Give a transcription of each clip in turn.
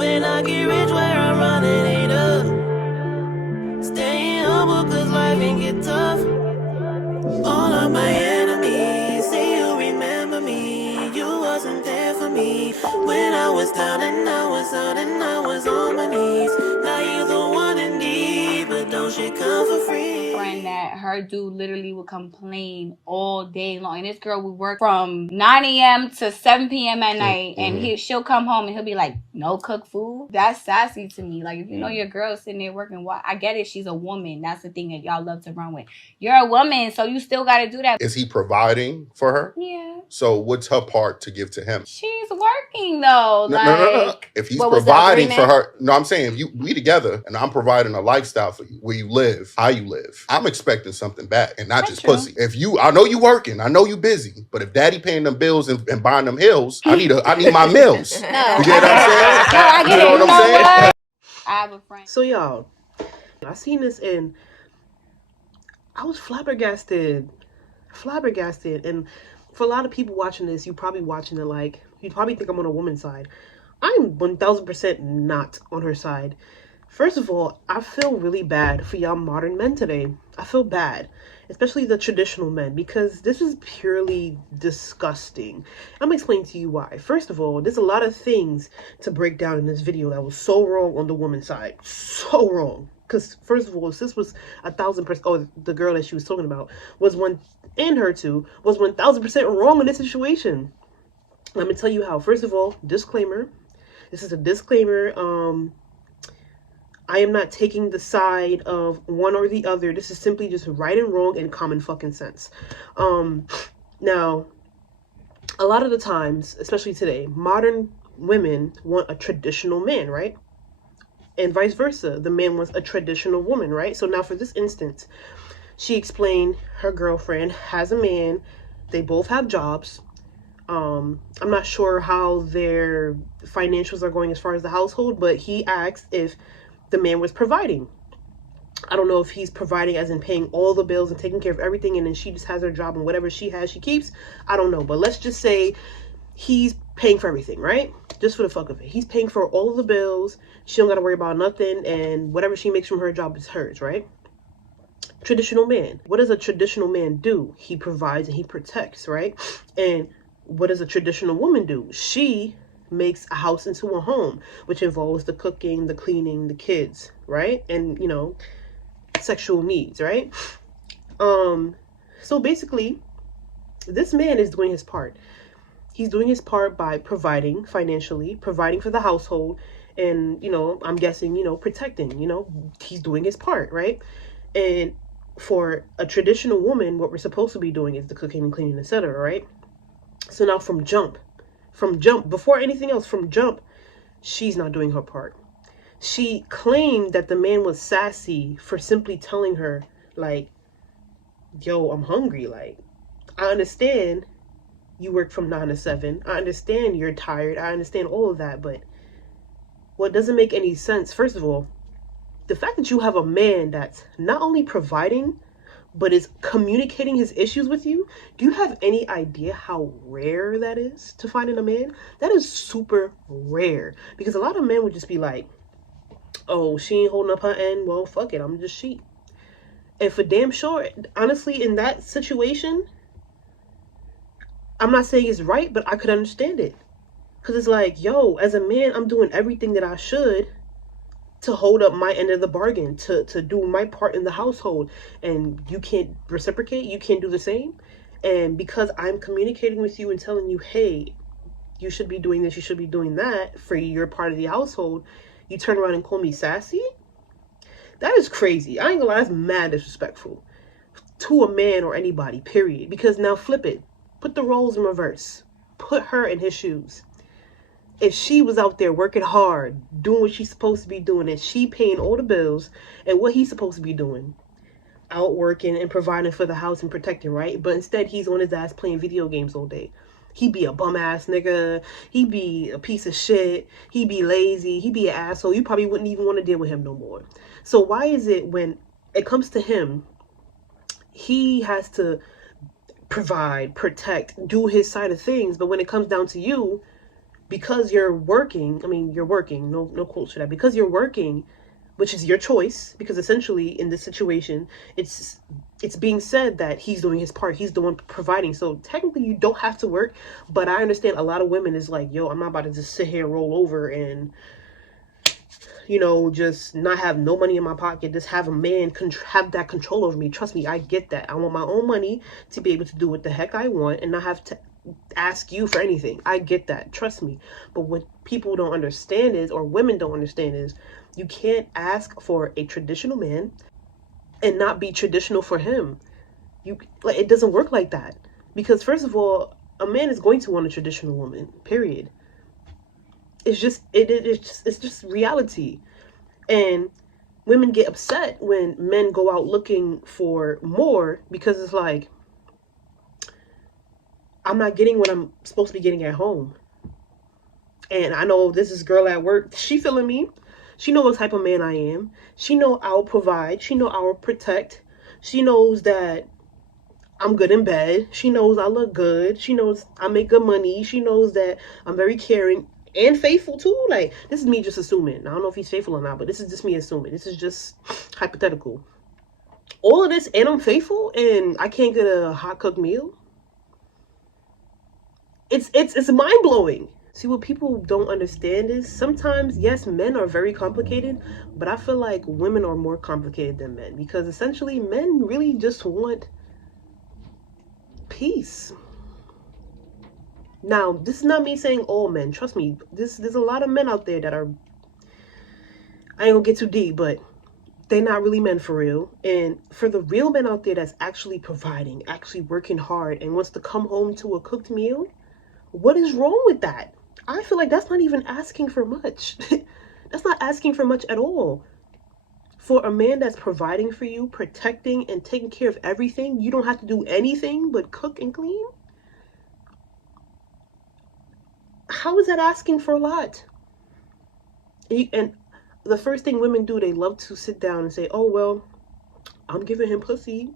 When I get rich, where I'm running it up. Staying humble, cause life can get tough. All of my enemies say you remember me. You wasn't there for me when I was down and I was out and I was on my knees. Now you the one in need, but don't shit come for free. Friend that her dude literally would complain all day long, and this girl would work from 9 a.m. to 7 p.m. at night, and she'll come home and he'll be like, no cooked food. That's sassy to me. Like, if you know your girl sitting there working, why? I get it, she's a woman. That's the thing that y'all love to run with. You're a woman, so you still got to do that. Is he providing for her? Yeah. So what's her part to give to him? She's working though. No. If he's providing for her, no, I'm saying if we together and I'm providing a lifestyle for you, where you live, how you live, I'm expecting something back and not just pussy. If I know you working, I know you busy, but if daddy paying them bills and buying them hills, I need my meals. You get what I'm saying? No, I get it. You know what I'm saying? I have a friend. So y'all, I seen this and I was flabbergasted. And for a lot of people watching this, you probably watching it like, you probably think I'm on a woman's side. I'm 1000% not on her side. First of all, I feel really bad for y'all modern men today. I feel bad, especially the traditional men, because this is purely disgusting. I'm gonna explain to you why. First of all, there's a lot of things to break down in this video that was so wrong on the woman's side. So wrong. Because first of all, sis was 1000%, or the girl that she was talking about was her too, was 1000% wrong in this situation. Let me tell you how. First of all, disclaimer. This is a disclaimer. I am not taking the side of one or the other. This is simply just right and wrong and common fucking sense. Now, a lot of the times, especially today, modern women want a traditional man, right? And vice versa. The man wants a traditional woman, right? So now for this instance, she explained her girlfriend has a man. They both have jobs. I'm not sure how their financials are going as far as the household, but he asked if the man was providing. I don't know if he's providing as in paying all the bills and taking care of everything, and then she just has her job and whatever she has, she keeps. I don't know, but let's just say he's paying for everything, right? Just for the fuck of it. He's paying for all of the bills. She don't got to worry about nothing, and whatever she makes from her job is hers, right? Traditional man. What does a traditional man do? He provides and he protects, right? And what does a traditional woman do? She makes a house into a home, which involves the cooking, the cleaning, the kids, right? And, you know, sexual needs, right? So basically, this man is doing his part. He's doing his part by providing financially, providing for the household, and, you know, I'm guessing, you know, protecting, you know, he's doing his part, right? And for a traditional woman, what we're supposed to be doing is the cooking and cleaning, etc., right? So now from jump, before anything else, from jump, she's not doing her part. She claimed that the man was sassy for simply telling her, like, yo, I'm hungry. Like, I understand you work from 9 to 7. I understand you're tired. I understand all of that. But what doesn't make any sense, first of all, the fact that you have a man that's not only providing, but is communicating his issues with you. Do you have any idea how rare that is to find in a man? That is super rare, because a lot of men would just be like, oh, she ain't holding up her end. Well, fuck it. I'm just she. And for damn sure, honestly, in that situation, I'm not saying it's right, but I could understand it. Because it's like, yo, as a man, I'm doing everything that I should to hold up my end of the bargain, to do my part in the household, and you can't reciprocate, you can't do the same. And because I'm communicating with you and telling you, hey, you should be doing this, you should be doing that for your part of the household, you turn around and call me sassy? That is crazy. I ain't gonna lie, that's mad disrespectful to a man or anybody, period. Because now flip it, put the roles in reverse, put her in his shoes. If she was out there working hard, doing what she's supposed to be doing, and she paying all the bills, and what he's supposed to be doing, out working and providing for the house and protecting, right? But instead, he's on his ass playing video games all day. He'd be a bum ass nigga. He'd be a piece of shit. He'd be lazy. He'd be an asshole. You probably wouldn't even want to deal with him no more. So why is it when it comes to him, he has to provide, protect, do his side of things, but when it comes down to you, because you're working, no quotes for that, because you're working, which is your choice, because essentially in this situation, it's being said that he's doing his part, he's the one providing. So technically you don't have to work, but I understand a lot of women is like, yo, I'm not about to just sit here and roll over and, just not have no money in my pocket, just have a man have that control over me. Trust me, I get that. I want my own money to be able to do what the heck I want and not have to ask you for anything. I get that, trust me. But what people don't understand is, or women don't understand is, you can't ask for a traditional man and not be traditional for him. It doesn't work like that. Because first of all, a man is going to want a traditional woman, period. It's just reality. And women get upset when men go out looking for more, because it's like, I'm not getting what I'm supposed to be getting at home. And I know this is girl at work, she feeling me. She know what type of man I am. She know I'll provide. She know I'll protect. She knows that I'm good in bed. She knows I look good. She knows I make good money. She knows that I'm very caring and faithful too. Like, this is me just assuming. I don't know if he's faithful or not, but this is just me assuming. This is just hypothetical. All of this, and I'm faithful, and I can't get a hot cooked meal. It's mind-blowing. See, what people don't understand is sometimes, yes, men are very complicated, but I feel like women are more complicated than men, because essentially men really just want peace. Now, this is not me saying all men. Trust me, there's a lot of men out there that are, I ain't gonna get too deep, but they're not really men for real. And for the real men out there that's actually providing, actually working hard, and wants to come home to a cooked meal, what is wrong with that? I feel like that's not even asking for much. That's not asking for much at all. For a man that's providing for you, protecting and taking care of everything, you don't have to do anything but cook and clean. How is that asking for a lot? And the first thing women do, they love to sit down and say, oh, well, I'm giving him pussy.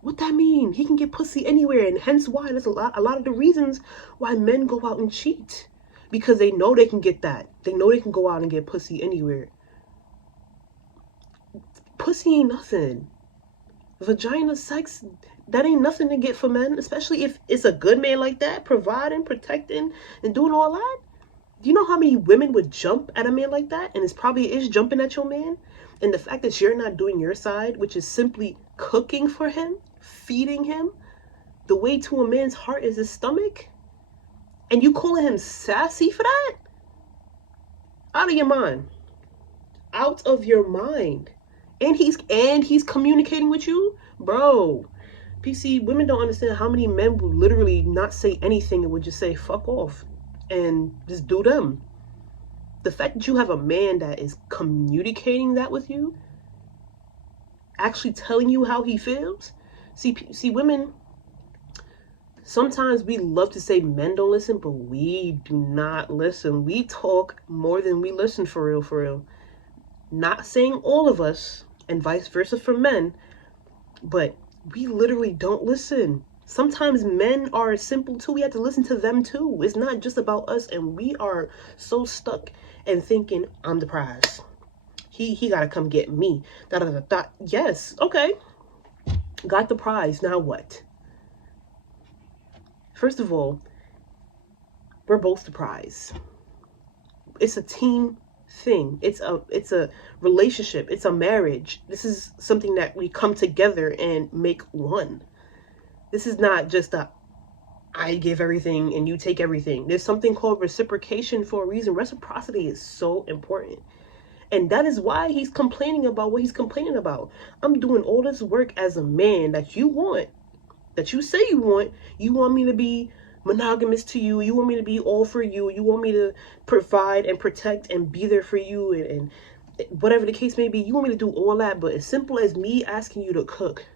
What that mean? He can get pussy anywhere, and hence why there's a lot of the reasons why men go out and cheat, because they know they can get that. They know they can go out and get pussy anywhere. Pussy ain't nothing. Vagina, sex, that ain't nothing to get for men, especially if it's a good man like that, providing, protecting, and doing all that. Do you know how many women would jump at a man like that? And it's probably is jumping at your man. And the fact that you're not doing your side, which is simply cooking for him, feeding him, the way to a man's heart is his stomach, and you calling him sassy for that? Out of your mind. Out of your mind. And he's communicating with you, bro. PC, women don't understand how many men will literally not say anything and would just say fuck off and just do them. The fact that you have a man that is communicating that with you, actually telling you how he feels. See, women, sometimes we love to say men don't listen, but we do not listen. We talk more than we listen, for real, for real. Not saying all of us, and vice versa for men, but we literally don't listen. Sometimes men are simple too. We have to listen to them too. It's not just about us, and we are so stuck and thinking, I'm the prize. He gotta come get me. Yes, okay. Got the prize, now what? First of all, we're both the prize. It's a team thing. It's a relationship. It's a marriage. This is something that we come together and make one. This is not just I give everything and you take everything. There's something called reciprocation for a reason. Reciprocity is so important. And that is why he's complaining about what he's complaining about. I'm doing all this work as a man that you want, that you say you want. You want me to be monogamous to you. You want me to be all for you. You want me to provide and protect and be there for you, and whatever the case may be. You want me to do all that, but as simple as me asking you to cook,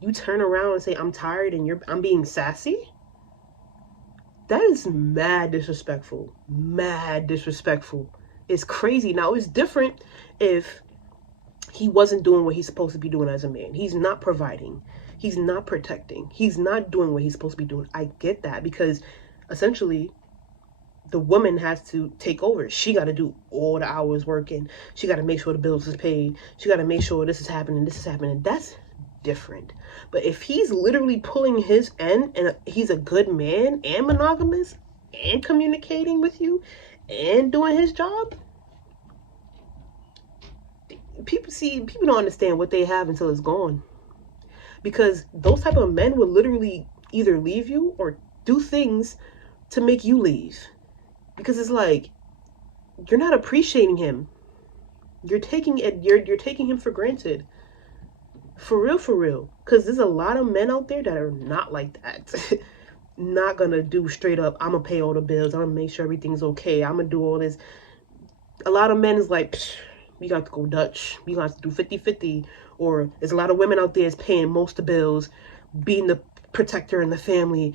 you turn around and say, I'm tired and I'm being sassy? That is mad disrespectful. Mad disrespectful. It's crazy. Now, it's different if he wasn't doing what he's supposed to be doing as a man. He's not providing. He's not protecting. He's not doing what he's supposed to be doing. I get that, because essentially the woman has to take over. She got to do all the hours working. She got to make sure the bills is paid. She got to make sure this is happening, this is happening. That's different. But if he's literally pulling his end and he's a good man and monogamous and communicating with you and doing his job, people don't understand what they have until it's gone. Because those type of men will literally either leave you or do things to make you leave. Because it's like, you're not appreciating him. You're taking him for granted. For real. Because there's a lot of men out there that are not like that. Not gonna do straight up, I'm gonna pay all the bills, I'm gonna make sure everything's okay, I'm gonna do all this. A lot of men is like, we got to go Dutch, we got to do 50-50. Or there's a lot of women out there is paying most of the bills, being the protector in the family.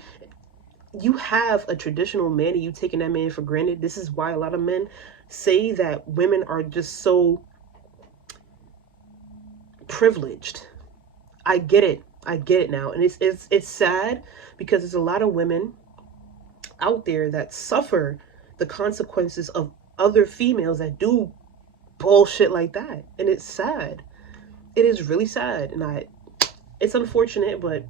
You have a traditional man and you taking that man for granted. This is why a lot of men say that women are just so privileged. I get it now. And it's sad because there's a lot of women out there that suffer the consequences of other females that do bullshit like that. And it's sad. It is really sad. And it's unfortunate, but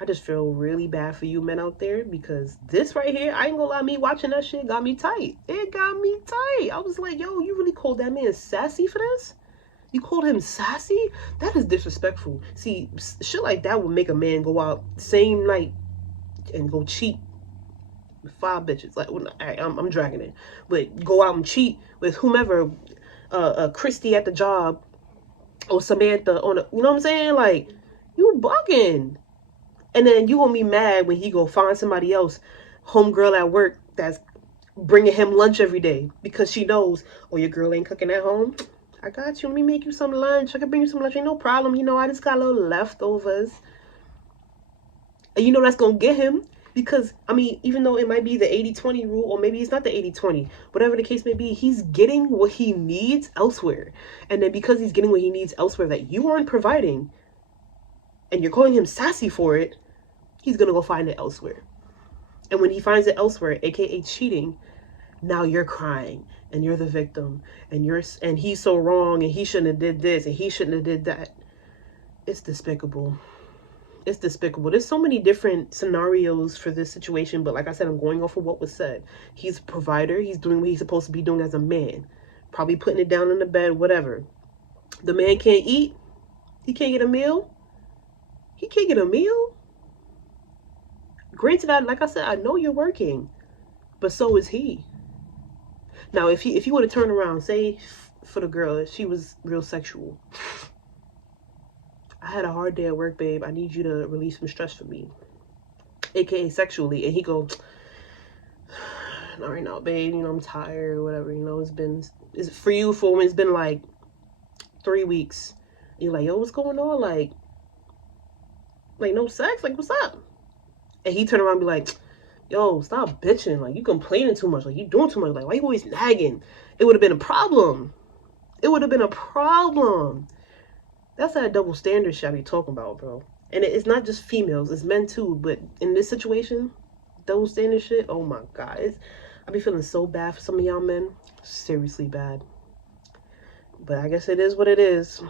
I just feel really bad for you men out there, because this right here, I ain't gonna lie, me watching that shit got me tight. It got me tight. I was like, yo, you really called that man sassy for this? You called him sassy? That is disrespectful. See, shit like that would make a man go out same night and go cheat with 5 bitches. Like, I'm dragging it. But go out and cheat with whomever, Christy at the job, or Samantha on the, you know what I'm saying? Like, you bugging. And then you gonna be mad when he go find somebody else, homegirl at work, that's bringing him lunch every day, because she knows, oh, your girl ain't cooking at home. I got you. Let me make you some lunch. I can bring you some lunch. Ain't no problem. You know, I just got a little leftovers. And you know that's going to get him. Because, I mean, even though it might be the 80-20 rule, or maybe it's not the 80-20, whatever the case may be, he's getting what he needs elsewhere. And then because he's getting what he needs elsewhere that you aren't providing, and you're calling him sassy for it, he's going to go find it elsewhere. And when he finds it elsewhere, aka cheating, now you're crying and you're the victim, and he's so wrong, and he shouldn't have did this, and he shouldn't have did that. It's despicable. It's despicable. There's so many different scenarios for this situation, but like I said, I'm going off of what was said. He's a provider. He's doing what he's supposed to be doing as a man. Probably putting it down in the bed, whatever. The man can't eat. He can't get a meal. He can't get a meal. Granted, like I said, I know you're working, but so is he. Now, if he would have turned around, say for the girl, if she was real sexual, I had a hard day at work, babe. I need you to release some stress for me, aka sexually. And he go, not right now, babe. You know, I'm tired or whatever. You know, it's for you, for a woman, it's been like 3 weeks. And you're like, yo, what's going on? Like no sex? Like, what's up? And he turn around and be like, yo, stop bitching. Like, you complaining too much. Like, you doing too much. Like, why you always nagging? It would have been a problem. It would have been a problem. That's that double standard shit I be talking about, bro. And it's not just females. It's men, too. But in this situation, double standard shit, oh, my God. I be feeling so bad for some of y'all men. Seriously bad. But I guess it is what it is.